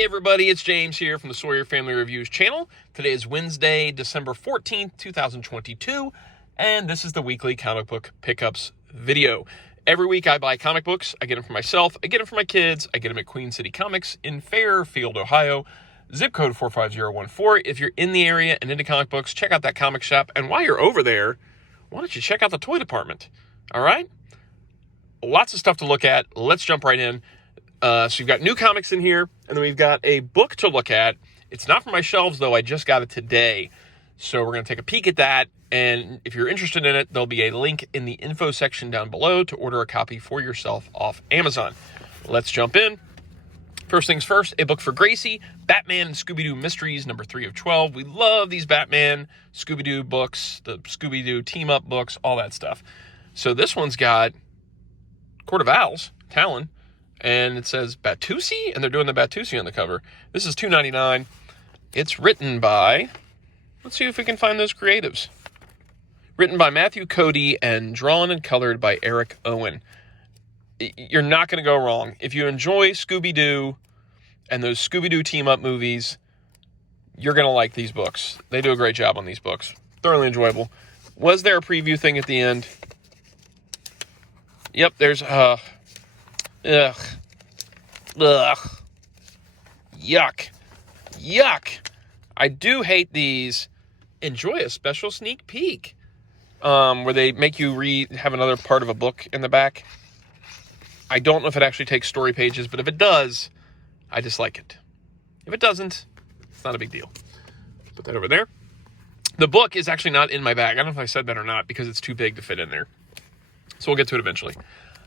Hey everybody, it's James here from the Sawyer Family Reviews channel. Today is Wednesday, December 14th, 2022, and this is the weekly comic book pickups video. Every week I buy comic books. I get them for myself, I get them for my kids, I get them at Queen City Comics in Fairfield, Ohio, zip code 45014. If you're in the area and into comic books, check out that comic shop, and while you're over there, why don't you check out the toy department, all right? Lots of stuff to look at. Let's jump right in. So you've got new comics in here, and then we've got a book to look at. It's not from my shelves, though. I just got it today. So we're going to take a peek at that, and if you're interested in it, there'll be a link in the info section down below to order a copy for yourself off Amazon. Let's jump in. First things first, a book for Gracie, Batman and Scooby-Doo Mysteries, number 3 of 12. We love these Batman, Scooby-Doo books, the Scooby-Doo team-up books, all that stuff. So this one's got Court of Owls, Talon, and it says Batusi, and they're doing the Batusi on the cover. This is $2.99. It's written by, let's see if we can find those creatives. Written by Matthew Cody and drawn and colored by Eric Owen. You're not going to go wrong. If you enjoy Scooby-Doo and those Scooby-Doo team-up movies, you're going to like these books. They do a great job on these books. Thoroughly enjoyable. Was there a preview thing at the end? Yep, there's, Ugh. Yuck. I do hate these. Enjoy a special sneak peek. Where they make you have another part of a book in the back. I don't know if it actually takes story pages, but if it does, I dislike it. If it doesn't, it's not a big deal. Put that over there. The book is actually not in my bag. I don't know if I said that or not, because it's too big to fit in there. So we'll get to it eventually.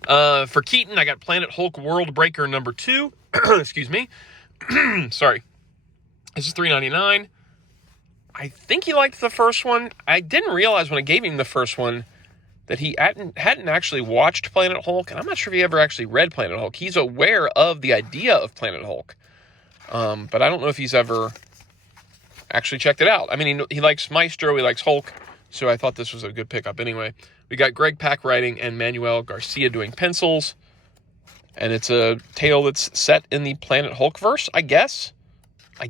For Keaton, I got Planet Hulk World Breaker number 2. Excuse me. Sorry. This is $3.99. I think he liked the first one. I didn't realize when I gave him the first one that he hadn't actually watched Planet Hulk, and I'm not sure if he ever actually read Planet Hulk. He's aware of the idea of Planet Hulk, but I don't know if he's ever actually checked it out. I mean, he likes Maestro, he likes Hulk, so I thought this was a good pickup anyway. We got Greg Pak writing and Manuel Garcia doing pencils. And it's a tale that's set in the Planet Hulk verse, I guess. I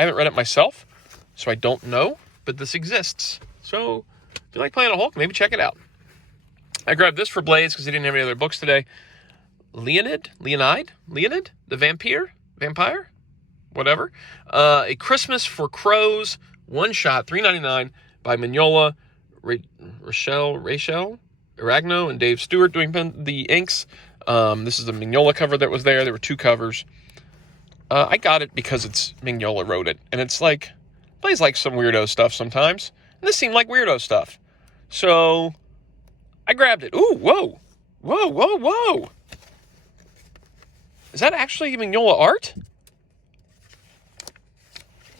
haven't read it myself, so I don't know. But this exists. So if you like Planet Hulk, maybe check it out. I grabbed this for Blaze because he didn't have any other books today. Leonid? The Vampire? Whatever. A Christmas for Crows, one shot, $3.99 by Mignola, Rachel, Aragno, and Dave Stewart doing the inks. This is the Mignola cover that was there. There were 2 covers. I got it because it's Mignola wrote it. And it's like, plays like some weirdo stuff sometimes. And this seemed like weirdo stuff. So, I grabbed it. Ooh, whoa. Is that actually Mignola art?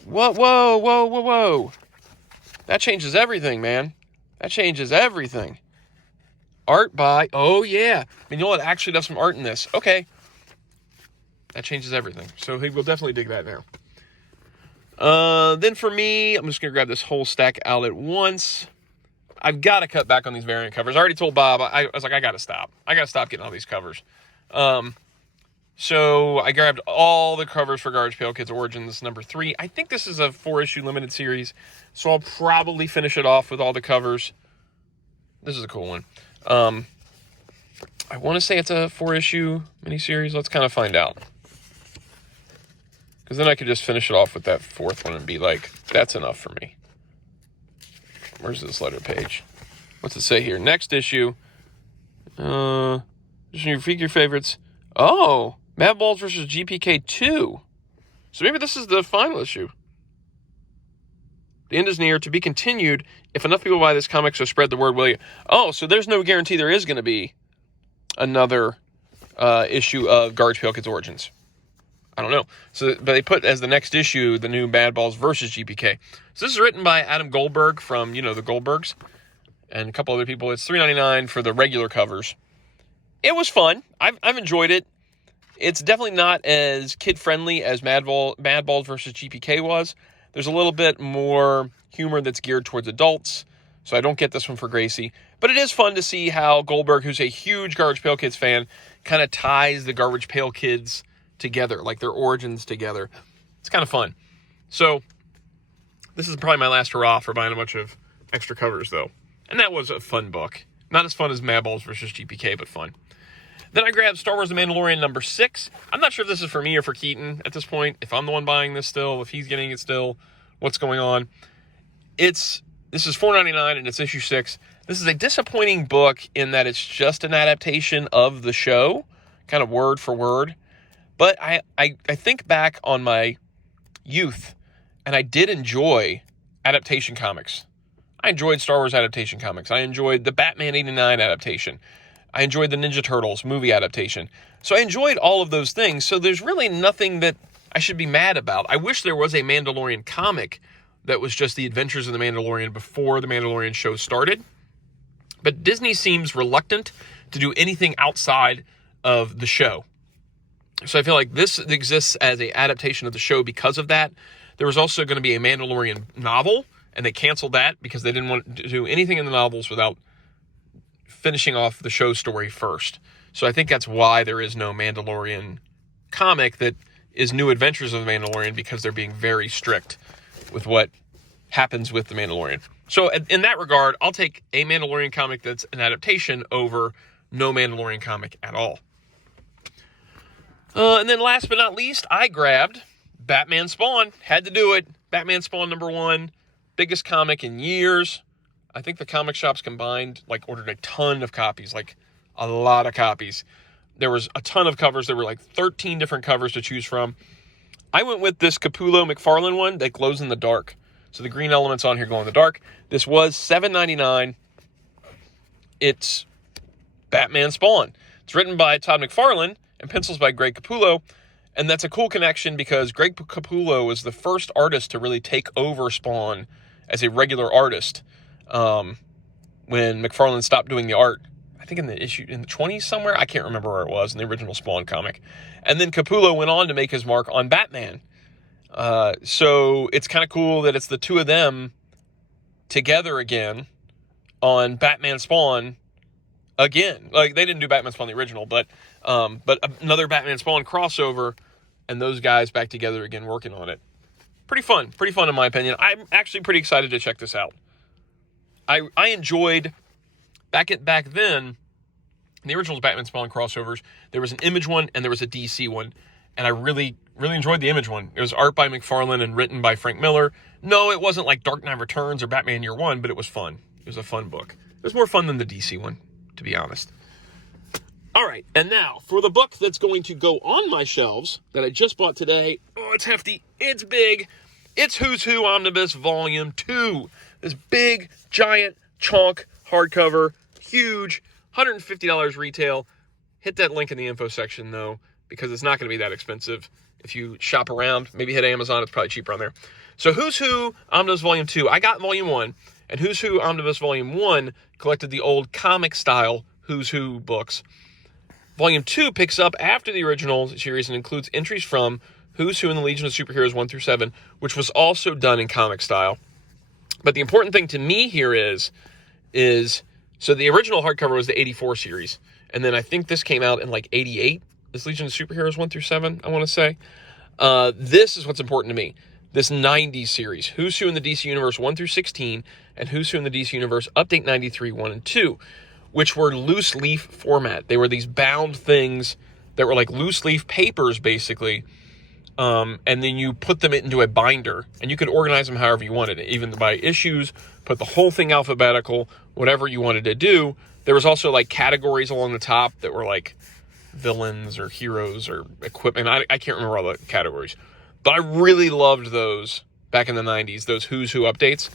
Whoa. That changes everything, man. That changes everything. Art by, oh yeah. Mignola actually does some art in this. Okay. That changes everything. So he will definitely dig that now. Then for me, I'm just going to grab this whole stack out at once. I've got to cut back on these variant covers. I already told Bob, I was like, I got to stop. I got to stop getting all these covers. So I grabbed all the covers for Garbage Pail Kids Origins number 3. I think this is a 4-issue limited series, so I'll probably finish it off with all the covers. This is a cool one. I want to say it's a 4-issue miniseries. Let's kind of find out. Because then I could just finish it off with that 4th one and be like, that's enough for me. Where's this letter page? What's it say here? Next issue. Just your figure favorites. Oh, Mad Balls versus GPK 2. So maybe this is the final issue. The end is near, to be continued. If enough people buy this comic, so spread the word, will you? Oh, so there's no guarantee there is going to be another issue of Garbage Pail Kids Origins. I don't know. So, but they put as the next issue the new Mad Balls versus GPK. So this is written by Adam Goldberg from, the Goldbergs and a couple other people. It's $3.99 for the regular covers. It was fun. I've enjoyed it. It's definitely not as kid-friendly as Mad Balls versus GPK was. There's a little bit more humor that's geared towards adults, so I don't get this one for Gracie. But it is fun to see how Goldberg, who's a huge Garbage Pail Kids fan, kind of ties the Garbage Pail Kids together, like their origins together. It's kind of fun. So this is probably my last hurrah for buying a bunch of extra covers, though. And that was a fun book. Not as fun as Mad Balls versus GPK, but fun. Then I grabbed Star Wars The Mandalorian number 6. I'm not sure if this is for me or for Keaton at this point, if I'm the one buying this still, if he's getting it still, what's going on. This is $4.99 and it's issue 6. This is a disappointing book in that it's just an adaptation of the show, kind of word for word. But I think back on my youth, and I did enjoy adaptation comics. I enjoyed Star Wars adaptation comics. I enjoyed the Batman 89 adaptation. I enjoyed the Ninja Turtles movie adaptation. So I enjoyed all of those things. So there's really nothing that I should be mad about. I wish there was a Mandalorian comic that was just the adventures of the Mandalorian before the Mandalorian show started. But Disney seems reluctant to do anything outside of the show. So I feel like this exists as an adaptation of the show because of that. There was also going to be a Mandalorian novel, and they canceled that because they didn't want to do anything in the novels without finishing off the show story first. So I think that's why there is no Mandalorian comic that is New Adventures of the Mandalorian, because they're being very strict with what happens with the Mandalorian. So in that regard, I'll take a Mandalorian comic that's an adaptation over no Mandalorian comic at all. And then last but not least, I grabbed Batman Spawn. Had to do it. Batman Spawn number 1. Biggest comic in years. I think the comic shops combined, ordered a ton of copies, a lot of copies. There was a ton of covers. There were 13 different covers to choose from. I went with this Capullo McFarlane one that glows in the dark. So the green elements on here glow in the dark. This was $7.99. It's Batman Spawn. It's written by Todd McFarlane and pencils by Greg Capullo. And that's a cool connection because Greg Capullo was the first artist to really take over Spawn as a regular artist. When McFarlane stopped doing the art, I think in the 20s somewhere, I can't remember where it was in the original Spawn comic. And then Capullo went on to make his mark on Batman. So it's kind of cool that it's the two of them together again on Batman Spawn again. They didn't do Batman Spawn the original, but another Batman Spawn crossover, and those guys back together again working on it. Pretty fun in my opinion. I'm actually pretty excited to check this out. I enjoyed, back then, the original Batman Spawn crossovers, there was an Image one and there was a DC one. And I really, really enjoyed the Image one. It was art by McFarlane and written by Frank Miller. No, it wasn't like Dark Knight Returns or Batman Year One, but it was fun. It was a fun book. It was more fun than the DC one, to be honest. All right, and now for the book that's going to go on my shelves that I just bought today. Oh, it's hefty. It's big. It's Who's Who Omnibus Volume 2. This big, giant, chonk hardcover, huge, $150 retail. Hit that link in the info section, though, because it's not going to be that expensive. If you shop around, maybe hit Amazon, it's probably cheaper on there. So Who's Who Omnibus Volume 2. I got Volume 1, and Who's Who Omnibus Volume 1 collected the old comic-style Who's Who books. Volume 2 picks up after the original series and includes entries from Who's Who in the Legion of Superheroes 1 through 7, which was also done in comic style. But the important thing to me here is so the original hardcover was the 84 series, and then I think this came out in 88, this Legion of Superheroes 1 through 7, I want to say. This is what's important to me. This 90s series, Who's Who in the DC Universe 1 through 16, and Who's Who in the DC Universe Update 93, 1 and 2, which were loose leaf format. They were these bound things that were like loose leaf papers, basically. And then you put them into a binder, and you could organize them however you wanted, even by issues, put the whole thing alphabetical, whatever you wanted to do. There was also categories along the top that were villains or heroes or equipment. I can't remember all the categories, but I really loved those back in the 90s, those Who's Who updates.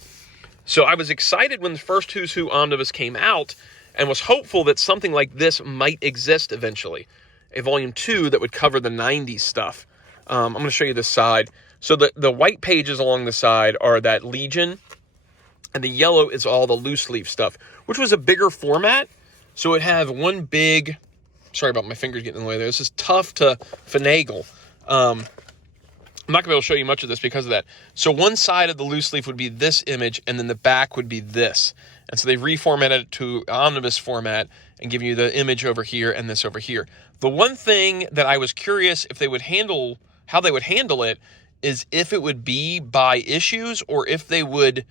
So I was excited when the first Who's Who Omnibus came out and was hopeful that something like this might exist eventually, a volume 2 that would cover the 90s stuff. I'm going to show you this side. So the white pages along the side are that Legion, and the yellow is all the loose leaf stuff, which was a bigger format. So it would have one big, sorry about my fingers getting in the way there. This is tough to finagle. I'm not going to be able to show you much of this because of that. So one side of the loose leaf would be this image, and then the back would be this. And so they've reformatted it to omnibus format and given you the image over here and this over here. The one thing that I was curious if they would handle, how they would handle it, is if it would be by issues or if they would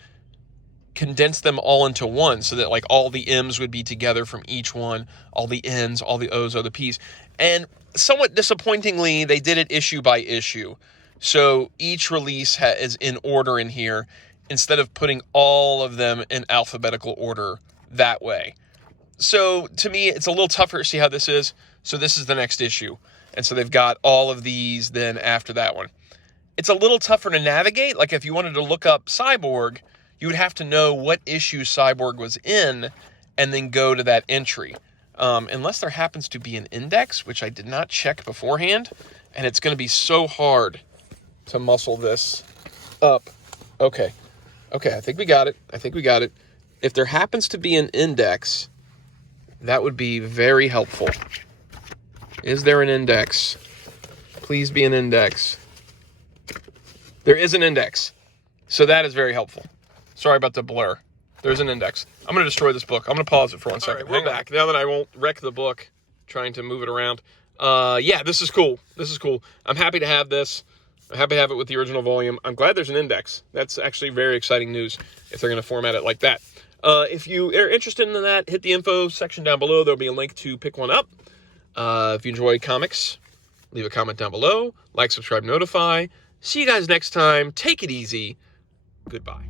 condense them all into one so that like all the M's would be together from each one, all the N's, all the O's, all the P's. And somewhat disappointingly, they did it issue by issue. So each release is in order in here instead of putting all of them in alphabetical order that way. So to me, it's a little tougher to see how this is. So this is the next issue. And so they've got all of these then after that one. It's a little tougher to navigate. Like if you wanted to look up Cyborg, you would have to know what issue Cyborg was in and then go to that entry. Unless there happens to be an index, which I did not check beforehand. And it's going to be so hard to muscle this up. Okay, I think we got it. If there happens to be an index, that would be very helpful. Is there an index? Please be an index. There is an index. So that is very helpful. Sorry about the blur. There's an index. I'm going to destroy this book. I'm going to pause it for 1 second. All right, we're back. Now that I won't wreck the book trying to move it around. Yeah, this is cool. I'm happy to have this. I'm happy to have it with the original volume. I'm glad there's an index. That's actually very exciting news if they're going to format it like that. If you are interested in that, hit the info section down below. There'll be a link to pick one up. If you enjoy comics, leave a comment down below. Like, subscribe, notify. See you guys next time. Take it easy. Goodbye.